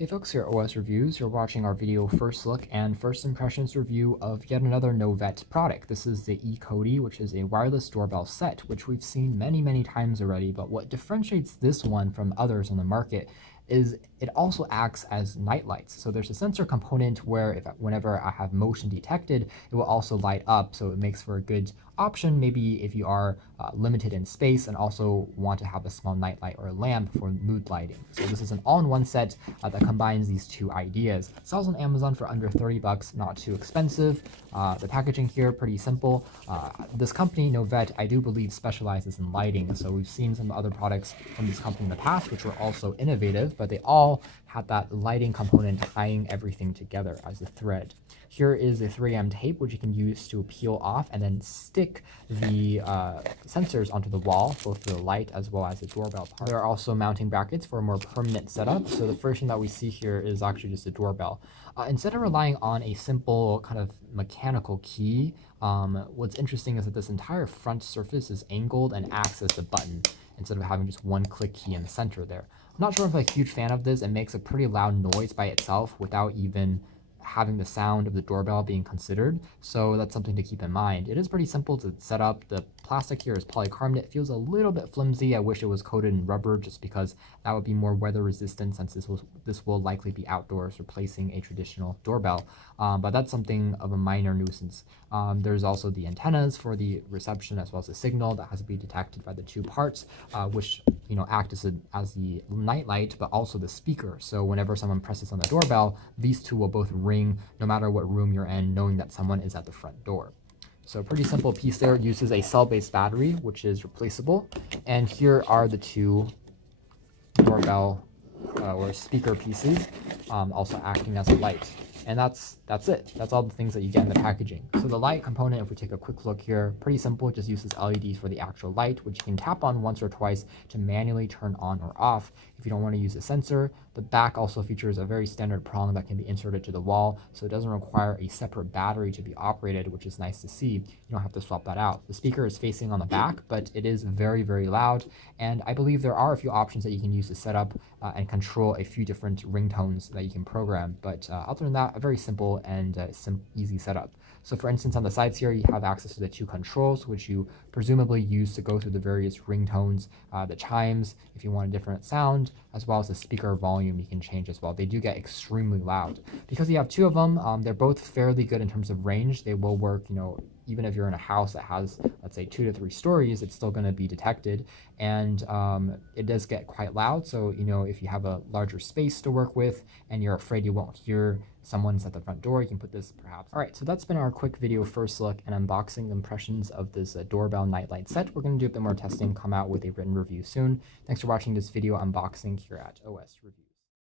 Hey folks, here at OS Reviews. You're watching our video first look and first impressions review of yet another Novete product. This is the Ecody, which is a wireless doorbell set, which we've seen many times already, but what differentiates this one from others on the market is it also acts as night lights. So there's a sensor component where whenever I have motion detected, it will also light up. So it makes for a good option, maybe if you are limited in space and also want to have a small night light or a lamp for mood lighting. So this is an all-in-one set that combines these two ideas. It sells on Amazon for under 30 bucks, not too expensive. The packaging here, pretty simple. This company, Novete, I do believe specializes in lighting. So we've seen some other products from this company in the past, which were also innovative, but they all had that lighting component tying everything together as a thread. Here is a 3M tape, which you can use to peel off and then stick the sensors onto the wall, both for the light as well as the doorbell part. There are also mounting brackets for a more permanent setup. So the first thing that we see here is actually just a doorbell. Instead of relying on a simple kind of mechanical key, what's interesting is that this entire front surface is angled and acts as the button, instead of having just one click key in the center there. I'm not sure if I'm a huge fan of this. It makes a pretty loud noise by itself without even having the sound of the doorbell being considered, so that's something to keep in mind. It is pretty simple to set up. The plastic here is polycarbonate. It feels a little bit flimsy. I wish it was coated in rubber just because that would be more weather resistant, since this will likely be outdoors, replacing a traditional doorbell, but that's something of a minor nuisance. There's also the antennas for the reception as well as the signal that has to be detected by the two parts, which act as the night light, but also the speaker. So whenever someone presses on the doorbell, these two will both ring no matter what room you're in, knowing that someone is at the front door. So a pretty simple piece there. It uses a cell-based battery, which is replaceable. And here are the two doorbell or speaker pieces, also acting as a light. And that's it. That's all the things that you get in the packaging. So the light component, if we take a quick look here, pretty simple. It just uses LEDs for the actual light, which you can tap on once or twice to manually turn on or off if you don't want to use a sensor. The back also features a very standard prong that can be inserted to the wall, so it doesn't require a separate battery to be operated, which is nice to see. You don't have to swap that out. The speaker is facing on the back, but it is very loud, and I believe there are a few options that you can use to set up and control a few different ringtones that you can program, but other than that, a very simple and easy setup. So for instance, on the sides here, you have access to the two controls, which you presumably use to go through the various ringtones, the chimes, if you want a different sound, as well as the speaker volume you can change as well. They do get extremely loud. Because you have two of them, they're both fairly good in terms of range. They will work, even if you're in a house that has, let's say, 2 to 3 stories, it's still going to be detected. And it does get quite loud. So, if you have a larger space to work with and you're afraid you won't hear someone's at the front door, you can put this perhaps. All right, so that's been our quick video first look and unboxing impressions of this doorbell nightlight set. We're going to do a bit more testing, come out with a written review soon. Thanks for watching this video unboxing here at OS Review.